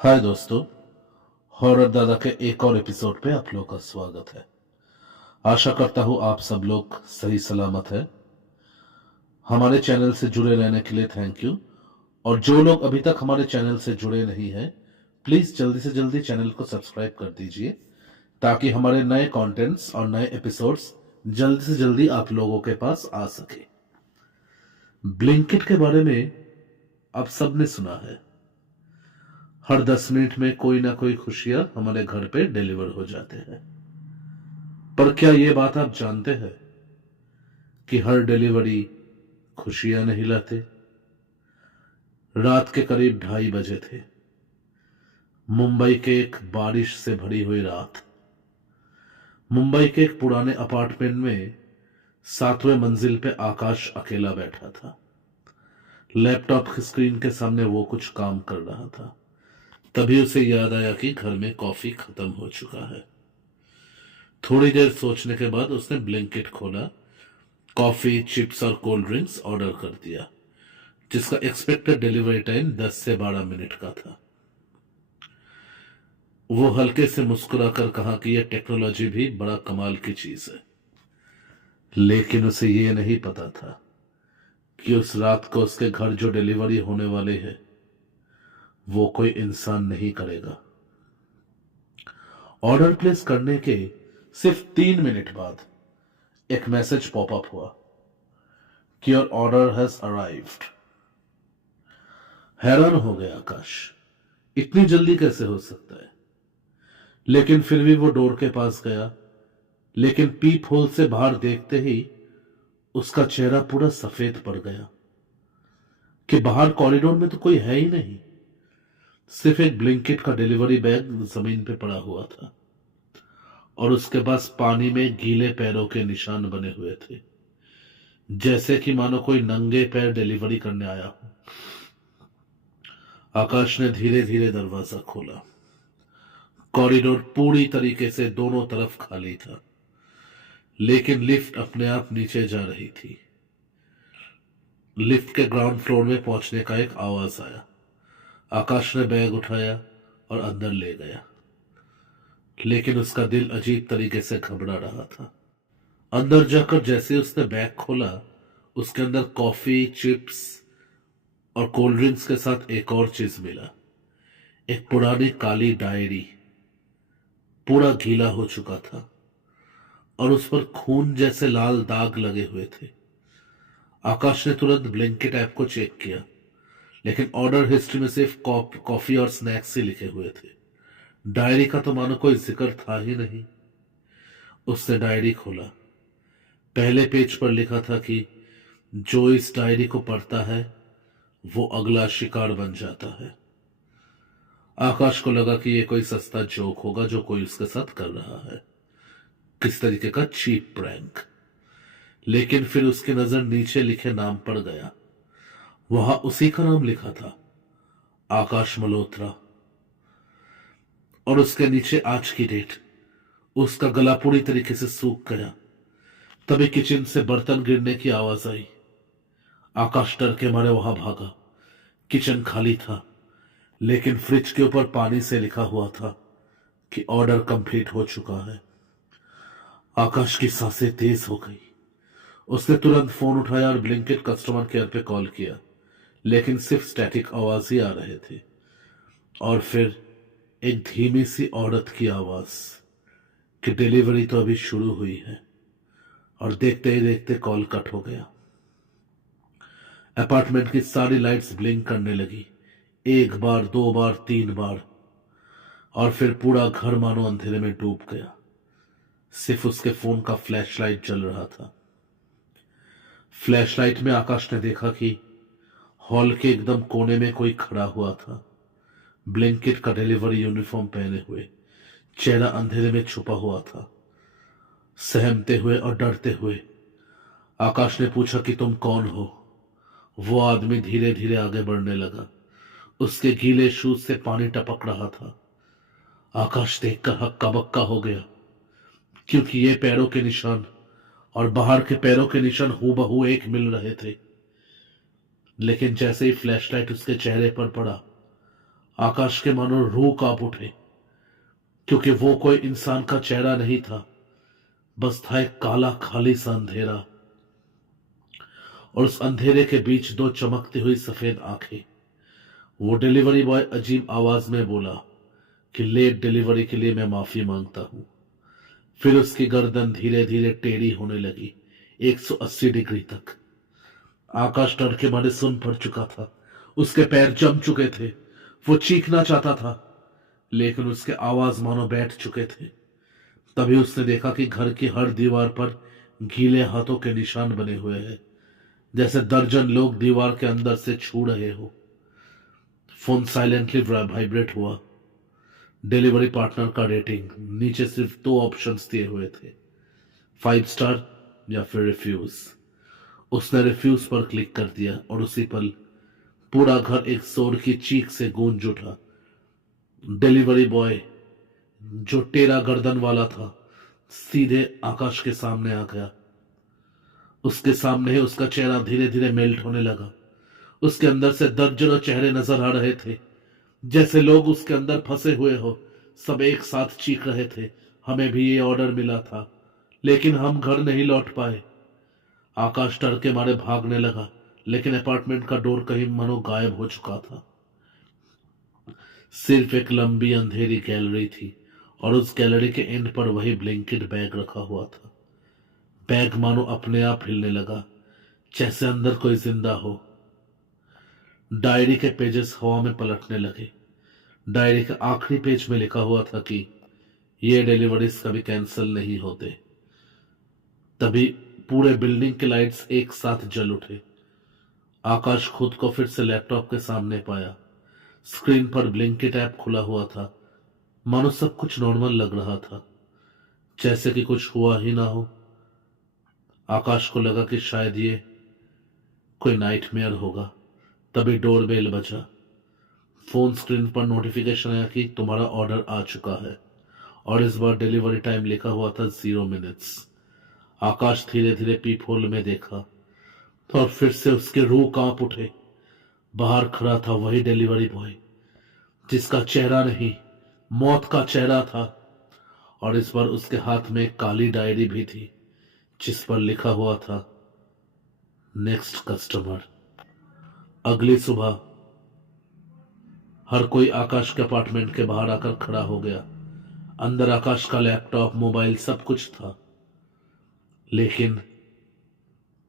हाय दोस्तों, हॉरर दादा के एक और एपिसोड पे आप लोगों का स्वागत है। आशा करता हूं आप सब लोग सही सलामत है। हमारे चैनल से जुड़े रहने के लिए थैंक यू। और जो लोग अभी तक हमारे चैनल से जुड़े नहीं हैं, प्लीज जल्दी से जल्दी चैनल को सब्सक्राइब कर दीजिए ताकि हमारे नए कंटेंट्स और नए एपिसोड्स जल्दी से जल्दी आप लोगों के पास आ सके। ब्लिंकिट के बारे में आप सबने सुना है। हर 10 मिनट में कोई ना कोई खुशियां हमारे घर पे डिलीवर हो जाते हैं। पर क्या ये बात आप जानते हैं कि हर डिलीवरी खुशियां नहीं लाते। रात के करीब 2:30 बजे थे। मुंबई के एक बारिश से भरी हुई रात। मुंबई के एक पुराने अपार्टमेंट में 7वें मंजिल पे आकाश अकेला बैठा था। लैपटॉप की स्क्रीन के सामने वो कुछ काम कर रहा था। तभी उसे याद आया कि घर में कॉफी खत्म हो चुका है। थोड़ी देर सोचने के बाद उसने ब्लिंकिट खोला, कॉफी, चिप्स और कोल्ड ड्रिंक्स ऑर्डर कर दिया, जिसका एक्सपेक्टेड डिलीवरी टाइम 10 से 12 मिनट का था। वो हल्के से मुस्कुराकर कहा कि यह टेक्नोलॉजी भी बड़ा कमाल की चीज है। लेकिन उसे यह नहीं पता था कि उस रात को उसके घर जो डिलीवरी होने वाले है वो कोई इंसान नहीं करेगा। ऑर्डर प्लेस करने के सिर्फ 3 मिनट बाद एक मैसेज पॉपअप हुआ कि योर ऑर्डर हैज अराइव्ड। हैरान हो गया आकाश, इतनी जल्दी कैसे हो सकता है। लेकिन फिर भी वो डोर के पास गया, लेकिन पीप होल से बाहर देखते ही उसका चेहरा पूरा सफेद पड़ गया कि बाहर कॉरिडोर में तो कोई है ही नहीं। सिर्फ एक ब्लिंकिट का डिलीवरी बैग जमीन पे पड़ा हुआ था और उसके पास पानी में गीले पैरों के निशान बने हुए थे, जैसे कि मानो कोई नंगे पैर डिलीवरी करने आया हो। आकाश ने धीरे धीरे दरवाजा खोला। कॉरिडोर पूरी तरीके से दोनों तरफ खाली था, लेकिन लिफ्ट अपने आप नीचे जा रही थी। लिफ्ट के ग्राउंड फ्लोर में पहुंचने का एक आवाज आया। आकाश ने बैग उठाया और अंदर ले गया, लेकिन उसका दिल अजीब तरीके से घबरा रहा था। अंदर जाकर जैसे उसने बैग खोला, उसके अंदर कॉफी, चिप्स और कोल्ड ड्रिंक्स के साथ एक और चीज मिला। एक पुरानी काली डायरी, पूरा गीला हो चुका था और उस पर खून जैसे लाल दाग लगे हुए थे। आकाश ने तुरंत ब्लिंकिट ऐप को चेक किया, लेकिन ऑर्डर हिस्ट्री में सिर्फ कॉफी और स्नैक्स ही लिखे हुए थे। डायरी का तो मानो कोई जिक्र था ही नहीं। उसने डायरी खोला। पहले पेज पर लिखा था कि जो इस डायरी को पढ़ता है वो अगला शिकार बन जाता है। आकाश को लगा कि यह कोई सस्ता जोक होगा जो कोई उसके साथ कर रहा है, किस तरीके का चीप प्रैंक। लेकिन फिर उसकी नजर नीचे लिखे नाम पर गया। वहां उसी का नाम लिखा था, आकाश मल्होत्रा, और उसके नीचे आज की डेट। उसका गला पूरी तरीके से सूख गया। तभी किचन से बर्तन गिरने की आवाज आई। आकाश डर के मारे वहां भागा। किचन खाली था, लेकिन फ्रिज के ऊपर पानी से लिखा हुआ था कि ऑर्डर कंप्लीट हो चुका है। आकाश की सांसें तेज हो गई। उसने तुरंत फोन उठाया और ब्लिंकिट कस्टमर केयर पे कॉल किया, लेकिन सिर्फ स्टैटिक आवाज ही आ रहे थे। और फिर एक धीमी सी औरत की आवाज कि डिलीवरी तो अभी शुरू हुई है। और देखते ही देखते कॉल कट हो गया। अपार्टमेंट की सारी लाइट्स ब्लिंक करने लगी, एक बार, दो बार, 3 बार, और फिर पूरा घर मानो अंधेरे में डूब गया। सिर्फ उसके फोन का फ्लैशलाइट जल रहा था। फ्लैशलाइट में आकाश ने देखा कि हॉल के एकदम कोने में कोई खड़ा हुआ था, ब्लिंकिट का डिलीवरी यूनिफॉर्म पहने हुए, चेहरा अंधेरे में छुपा हुआ था। सहमते हुए और डरते हुए आकाश ने पूछा कि तुम कौन हो। वो आदमी धीरे धीरे आगे बढ़ने लगा। उसके गीले शूज से पानी टपक रहा था। आकाश देखकर हक्का बक्का हो गया, क्योंकि ये पैरों के निशान और बाहर के पैरों के निशान हूबहू एक मिल रहे थे। लेकिन जैसे ही फ्लैशलाइट उसके चेहरे पर पड़ा, आकाश के मानो रूह कांप उठे, क्योंकि वो कोई इंसान का चेहरा नहीं था, बस था एक काला खाली सा अंधेरा, और उस अंधेरे के बीच दो चमकती हुई सफेद आंखें। वो डिलीवरी बॉय अजीब आवाज में बोला कि लेट डिलीवरी के लिए मैं माफी मांगता हूं। फिर उसकी गर्दन धीरे धीरे टेढ़ी होने लगी, 180 डिग्री तक। आकाश डर के मारे सुन पड़ चुका था, उसके पैर जम चुके थे। वो चीखना चाहता था, लेकिन उसके आवाज मानो बैठ चुके थे। तभी उसने देखा कि घर की हर दीवार पर गीले हाथों के निशान बने हुए हैं, जैसे दर्जन लोग दीवार के अंदर से छू रहे हो। फोन साइलेंटली वाइब्रेट हुआ। डिलीवरी पार्टनर का रेटिंग नीचे सिर्फ 2 ऑप्शंस दिए हुए थे, 5 स्टार या फिर रिफ्यूज। उसने रिफ्यूज पर क्लिक कर दिया और उसी पल पूरा घर एक जोर की चीख से गूंज उठा। डिलीवरी बॉय, जो टेढ़ा गर्दन वाला था, सीधे आकाश के सामने आ गया। उसके सामने ही उसका चेहरा धीरे धीरे मेल्ट होने लगा। उसके अंदर से दर्जनों चेहरे नजर आ रहे थे, जैसे लोग उसके अंदर फंसे हुए हो। सब एक साथ चीख रहे थे, हमें भी ये ऑर्डर मिला था, लेकिन हम घर नहीं लौट पाए। आकाश डर के मारे भागने लगा, लेकिन अपार्टमेंट का डोर कहीं मानो गायब हो चुका था। सिर्फ एक लंबी अंधेरी गैलरी थी, और उस गैलरी के एंड पर वही ब्लैंकेट बैग रखा हुआ था। बैग मानो अपने आप हिलने लगा, जैसे अंदर कोई जिंदा हो। डायरी के पेजेस हवा में पलटने लगे। डायरी के आखिरी पेज में लिखा हुआ था कि ये डिलीवरीज कभी कैंसिल नहीं होते। तभी पूरे बिल्डिंग के लाइट्स एक साथ जल उठे। आकाश खुद को फिर से लैपटॉप के सामने पाया। स्क्रीन पर ब्लिंकिट ऐप खुला हुआ था, मानो सब कुछ नॉर्मल लग रहा था, जैसे कि कुछ हुआ ही ना हो। आकाश को लगा कि शायद ये कोई नाइटमेयर होगा। तभी डोरबेल बजा। फोन स्क्रीन पर नोटिफिकेशन आया कि तुम्हारा ऑर्डर आ चुका है, और इस बार डिलीवरी टाइम लिखा हुआ था 0 मिनट्स। आकाश धीरे धीरे पीप होल में देखा, और फिर से उसके रूह कांप उठे। बाहर खड़ा था वही डिलीवरी बॉय, जिसका चेहरा नहीं, मौत का चेहरा था। और इस बार उसके हाथ में एक काली डायरी भी थी, जिस पर लिखा हुआ था नेक्स्ट कस्टमर। अगली सुबह हर कोई आकाश के अपार्टमेंट के बाहर आकर खड़ा हो गया। अंदर आकाश का लैपटॉप, मोबाइल, सब कुछ था। लेकिन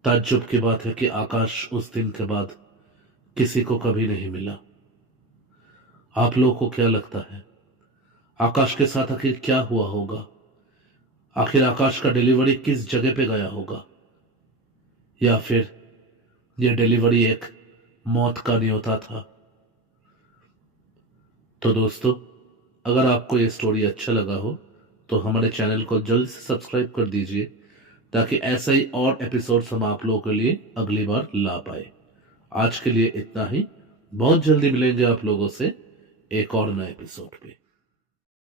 ताज्जुब की बात है कि आकाश उस दिन के बाद किसी को कभी नहीं मिला। आप लोगों को क्या लगता है, आकाश के साथ आखिर क्या हुआ होगा? आखिर आकाश का डिलीवरी किस जगह पे गया होगा? या फिर यह डिलीवरी एक मौत का न्योता था? तो दोस्तों, अगर आपको ये स्टोरी अच्छा लगा हो तो हमारे चैनल को जल्द से सब्सक्राइब कर दीजिए, ताकि ऐसा ही और एपिसोड्स हम आप लोगों के लिए अगली बार ला पाए। आज के लिए इतना ही। बहुत जल्दी मिलेंगे आप लोगों से एक और नए एपिसोड पे।